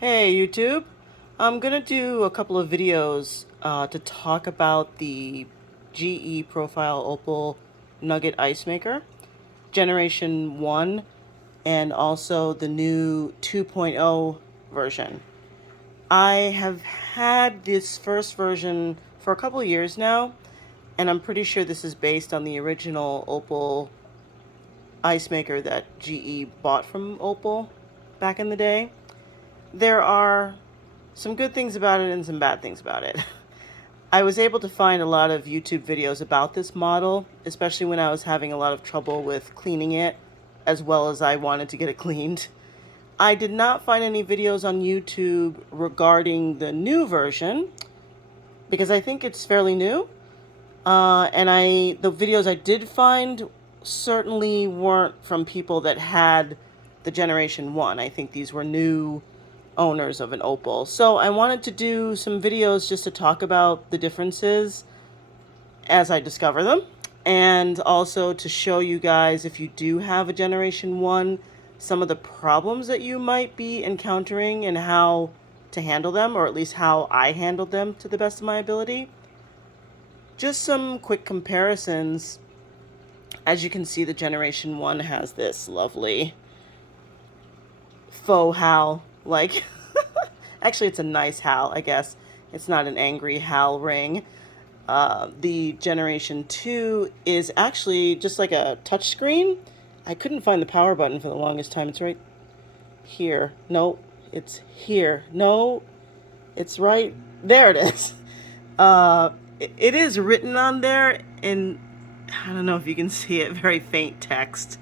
Hey YouTube, I'm gonna do a couple of videos to talk about the GE Profile Opal Nugget Ice Maker, Generation 1, and also the new 2.0 version. I have had this first version for a couple of years now, and I'm pretty sure this is based on the original Opal ice maker that GE bought from Opal back in the day. There are some good things about it and some bad things about it. I was able to find a lot of YouTube videos about this model, especially when I was having a lot of trouble with cleaning it, as well as I wanted to get it cleaned. I did not find any videos on YouTube regarding the new version, because I think it's fairly new. The videos I did find certainly weren't from people that had the Generation 1. I think these were new owners of an Opal. So I wanted to do some videos just to talk about the differences as I discover them, and also to show you guys, if you do have a Generation 1, some of the problems that you might be encountering and how to handle them, or at least how I handled them to the best of my ability. Just some quick comparisons. As you can see, the Generation 1 has this lovely faux howl, like, actually it's a nice howl, I guess. It's not an angry howl ring. The Generation 2 is actually just like a touch screen. I couldn't find the power button for the longest time. It's right here. No, it's here. No, it's right there. It is. It is written on there in, I don't know if you can see it, very faint text.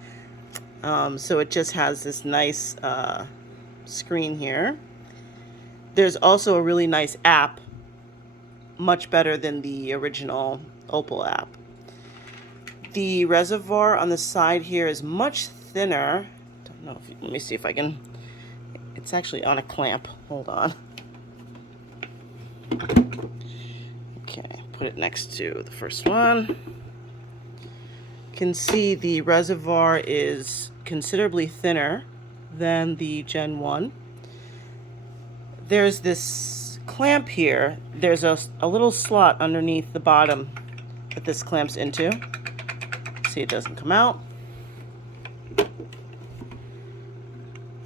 So it just has this nice screen here. There's also a really nice app, much better than the original Opal app. The reservoir on the side here is much thinner. Don't know if you, let me see if I can. It's actually on a clamp. Hold on. Okay, put it next to the first one. You can see the reservoir is considerably thinner than the Gen 1. There's this clamp here. There's a little slot underneath the bottom that this clamps into. See, it doesn't come out.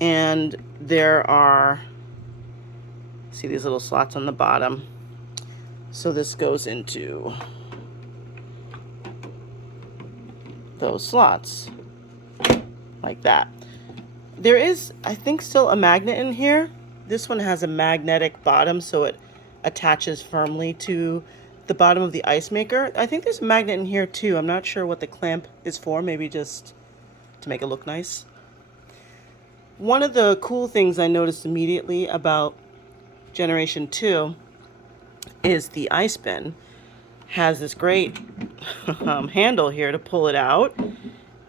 And there are, see these little slots on the bottom. So this goes into those slots, like that. There is, I think, still a magnet in here. This one has a magnetic bottom, so it attaches firmly to the bottom of the ice maker. I think there's a magnet in here too. I'm not sure what the clamp is for, maybe just to make it look nice. One of the cool things I noticed immediately about Generation 2 is the ice bin has this great handle here to pull it out,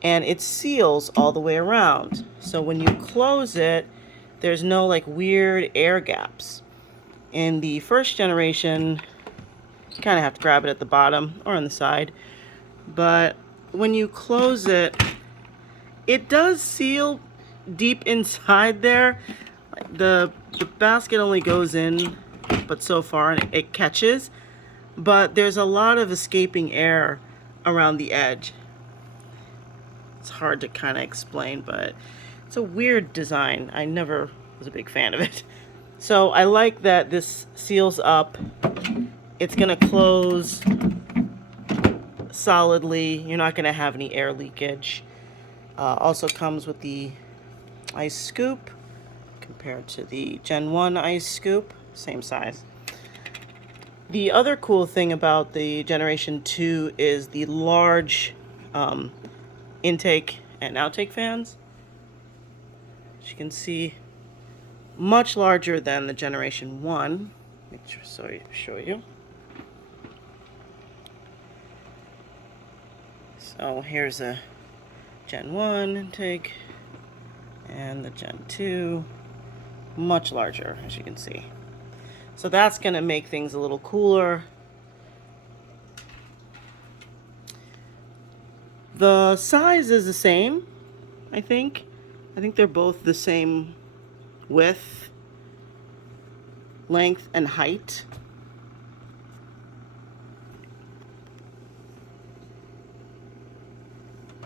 and it seals all the way around. So when you close it, there's no like weird air gaps. In the first generation, you kind of have to grab it at the bottom or on the side, but when you close it, it does seal deep inside there. The basket only goes in but so far, and it catches, but there's a lot of escaping air around the edge. It's hard to kind of explain, but it's a weird design. I never was a big fan of it. So I like that this seals up. It's gonna close solidly. You're not gonna have any air leakage. Also comes with the ice scoop compared to the Gen 1 ice scoop, same size. The other cool thing about the Generation 2 is the large intake and outtake fans. As you can see, much larger than the Generation 1. Make sure so show you. So here's a Gen 1 intake and the Gen 2, much larger, as you can see. So that's going to make things a little cooler. The size is the same, I think. I think they're both the same width. length and height.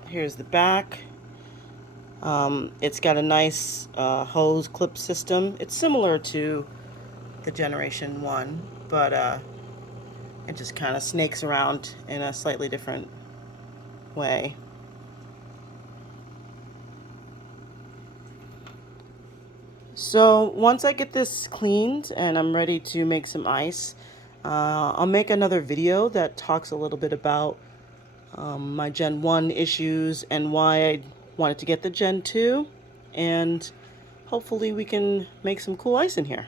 Here's the back. It's got a nice hose clip system. It's similar to the Generation 1, but it just kind of snakes around in a slightly different way. So once I get this cleaned and I'm ready to make some ice, I'll make another video that talks a little bit about my Gen 1 issues and why I wanted to get the Gen 2, and hopefully we can make some cool ice in here.